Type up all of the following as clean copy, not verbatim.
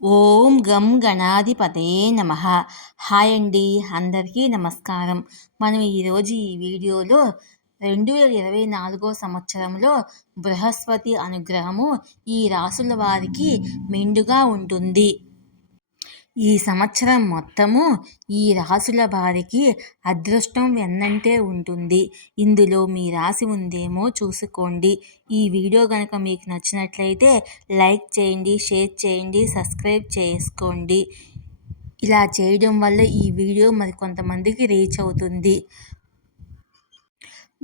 ఓం గం గణాధిపతయే నమః. హాయ్ అండి, అందరికీ నమస్కారం. మనం ఈరోజు ఈ వీడియోలో 2024 సంవత్సరంలో బృహస్పతి అనుగ్రహము ఈ రాసుల వారికి మెండుగా ఉంటుంది. ఈ సంవత్సరం మొత్తము ఈ రాసుల వారికి అదృష్టం వెన్నంటే ఉంటుంది. ఇందులో మీ రాశి ఉందేమో చూసుకోండి. ఈ వీడియో కనుక మీకు నచ్చినట్లయితే లైక్ చేయండి, షేర్ చేయండి, సబ్స్క్రైబ్ చేసుకోండి. ఇలా చేయడం వల్ల ఈ వీడియో మరి కొంతమందికి రీచ్ అవుతుంది.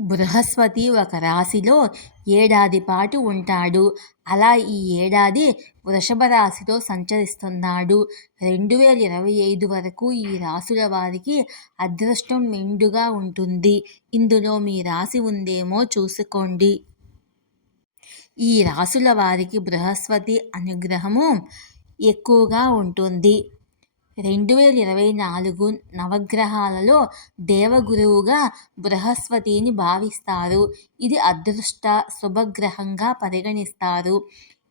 బృహస్పతి ఒక రాశిలో ఏడాది పాటు ఉంటాడు. అలా ఈ ఏడాది వృషభ రాశిలో సంచరిస్తున్నాడు. 2025 వరకు ఈ రాశుల వారికి అదృష్టం మెండుగా ఉంటుంది. ఇందులో మీ రాశి ఉందేమో చూసుకోండి. ఈ రాశుల వారికి బృహస్పతి అనుగ్రహము ఎక్కువగా ఉంటుంది. 2024 నవగ్రహాలలో దేవగురువుగా బృహస్పతిని భావిస్తారు. ఇది అదృష్ట శుభగ్రహంగా పరిగణిస్తారు.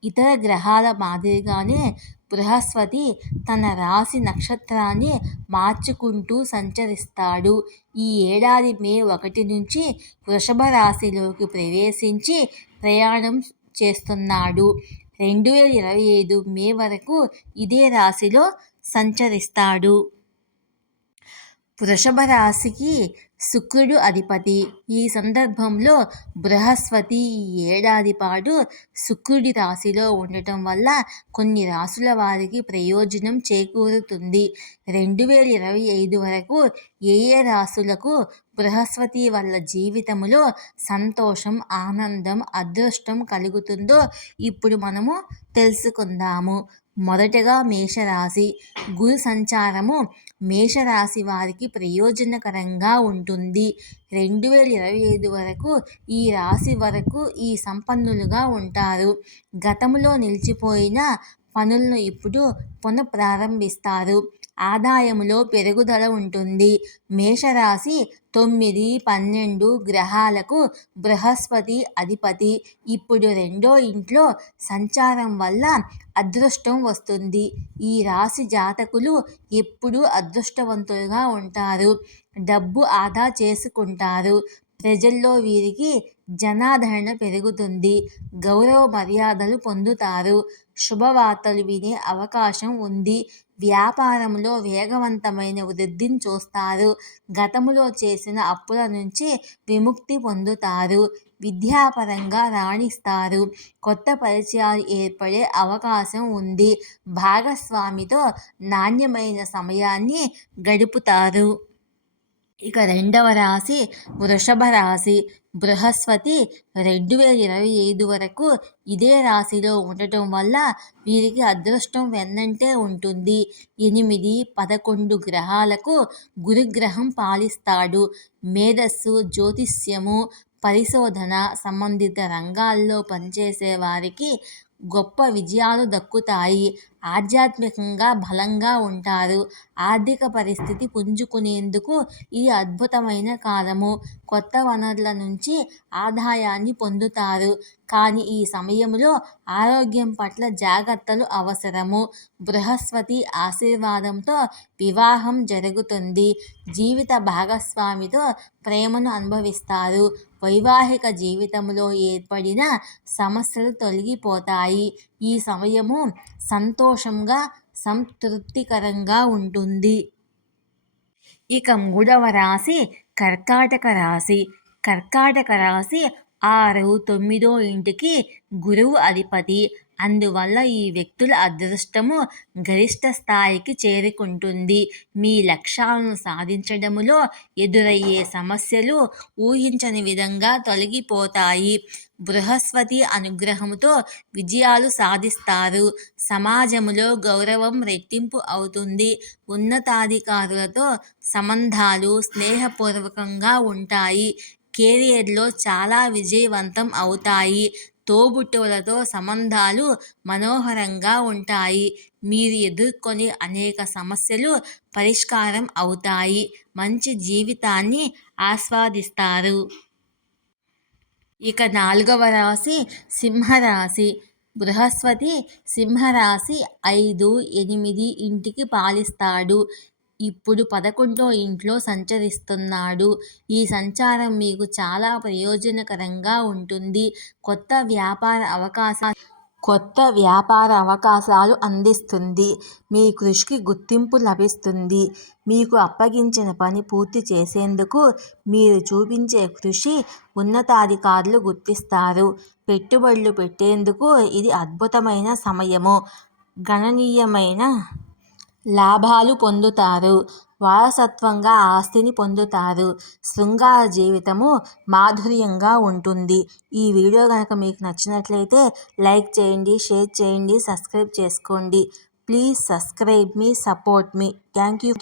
ఇతర గ్రహాల మాదిరిగానే బృహస్పతి తన రాశి నక్షత్రాన్ని మార్చుకుంటూ సంచరిస్తాడు. ఈ ఏడాది మే 1 నుంచి వృషభ రాశిలోకి ప్రవేశించి ప్రయాణం చేస్తున్నాడు. 2025 మే వరకు ఇదే రాశిలో సంచరిస్తాడు. వృషభ రాశికి శుక్రుడు అధిపతి. ఈ సందర్భంలో బృహస్పతి ఈ ఏడాది పాటు శుక్రుడి రాశిలో ఉండటం వల్ల కొన్ని రాశుల వారికి ప్రయోజనం చేకూరుతుంది. 2025 వరకు ఏ రాశులకు బృహస్పతి వల్ల జీవితంలో సంతోషం, ఆనందం, అదృష్టం కలుగుతుందో ఇప్పుడు మనము తెలుసుకుందాము. మొదటగా మేషరాశి. గురు సంచారము మేషరాశి వారికి ప్రయోజనకరంగా ఉంటుంది. 2025 వరకు ఈ రాశి వరకు ఈ సంపన్నులుగా ఉంటారు. గతంలో నిలిచిపోయిన పనులను ఇప్పుడు పునఃప్రారంభిస్తారు. ఆదాయములో పెరుగుదల ఉంటుంది. మేషరాశి 9, 12 గ్రహాలకు బృహస్పతి అధిపతి. ఇప్పుడు 2వ ఇంట్లో సంచారం వల్ల అదృష్టం వస్తుంది. ఈ రాశి జాతకులు ఎప్పుడూ అదృష్టవంతులుగా ఉంటారు. డబ్బు ఆదా చేసుకుంటారు. ప్రజల్లో వీరికి జనాదరణ పెరుగుతుంది. గౌరవ మర్యాదలు పొందుతారు. శుభవార్తలు వినే అవకాశం ఉంది. వ్యాపారంలో వేగవంతమైన వృద్ధిని చూస్తారు. గతంలో చేసిన అప్పుల నుంచి విముక్తి పొందుతారు. విద్యాపరంగా రాణిస్తారు. కొత్త పరిచయాలు ఏర్పడే అవకాశం ఉంది. భాగస్వామితో నాణ్యమైన సమయాన్ని గడుపుతారు. ఇక 2వ రాశి వృషభ రాశి. బృహస్పతి 2025 వరకు ఇదే రాశిలో ఉండటం వల్ల వీరికి అదృష్టం వెన్నంటే ఉంటుంది. 8, 11 గ్రహాలకు గురుగ్రహం పాలిస్తాడు. మేధస్సు, జ్యోతిష్యము, పరిశోధన సంబంధిత రంగాల్లో పనిచేసే వారికి గొప్ప విజయాలు దక్కుతాయి. ఆధ్యాత్మికంగా బలంగా ఉంటారు. ఆర్థిక పరిస్థితి పుంజుకునేందుకు ఇది అద్భుతమైన కాలము. కొత్త వనరుల నుంచి ఆదాయాన్ని పొందుతారు. కానీ ఈ సమయంలో ఆరోగ్యం పట్ల జాగ్రత్తలు అవసరము. బృహస్పతి ఆశీర్వాదంతో వివాహం జరుగుతుంది. జీవిత భాగస్వామితో ప్రేమను అనుభవిస్తారు. వైవాహిక జీవితంలో ఏర్పడిన సమస్యలు తొలగిపోతాయి. ఈ సమయము సంతోషంగా, సంతృప్తికరంగా ఉంటుంది. ఇక 3వ రాశి కర్కాటక రాశి. కర్కాటక రాశి 6, 9వ ఇంటికి గురువు అధిపతి. అందువల్ల ఈ వ్యక్తుల అదృష్టము గరిష్ట స్థాయికి చేరుకుంటుంది. మీ లక్ష్యాలను సాధించడములో ఎదురయ్యే సమస్యలు ఊహించని విధంగా తొలగిపోతాయి. బృహస్పతి అనుగ్రహంతో విజయాలు సాధిస్తారు. సమాజంలో గౌరవం రెట్టింపు అవుతుంది. ఉన్నతాధికారులతో సంబంధాలు స్నేహపూర్వకంగా ఉంటాయి. కెరీర్లో చాలా విజయవంతం అవుతాయి. తోబుట్టువులతో సంబంధాలు మనోహరంగా ఉంటాయి. మీరు ఎదుర్కొనే అనేక సమస్యలు పరిష్కారం అవుతాయి. మంచి జీవితాన్ని ఆస్వాదిస్తారు. ఇక 4వ రాశి సింహరాశి. బృహస్పతి సింహరాశి 5, 8 ఇంటికి పాలిస్తాడు. ఇప్పుడు 11వ ఇంట్లో సంచరిస్తున్నాడు. ఈ సంచారం మీకు చాలా ప్రయోజనకరంగా ఉంటుంది. కొత్త వ్యాపార అవకాశాలు అందిస్తుంది. మీ కృషికి గుర్తింపు లభిస్తుంది. మీకు అప్పగించిన పని పూర్తి చేసేందుకు మీరు చూపించే కృషి ఉన్నతాధికారులు గుర్తిస్తారు. పెట్టుబడులు పెట్టేందుకు ఇది అద్భుతమైన సమయము. గణనీయమైన లాభాలు పొందుతారు. వారసత్వంగా ఆస్తిని పొందుతారు. శృంగార జీవితము మాధుర్యంగా ఉంటుంది. ఈ వీడియో కనుక మీకు నచ్చినట్లయితే లైక్ చేయండి, షేర్ చేయండి, సబ్స్క్రైబ్ చేసుకోండి. Please subscribe me, support me. Thank you.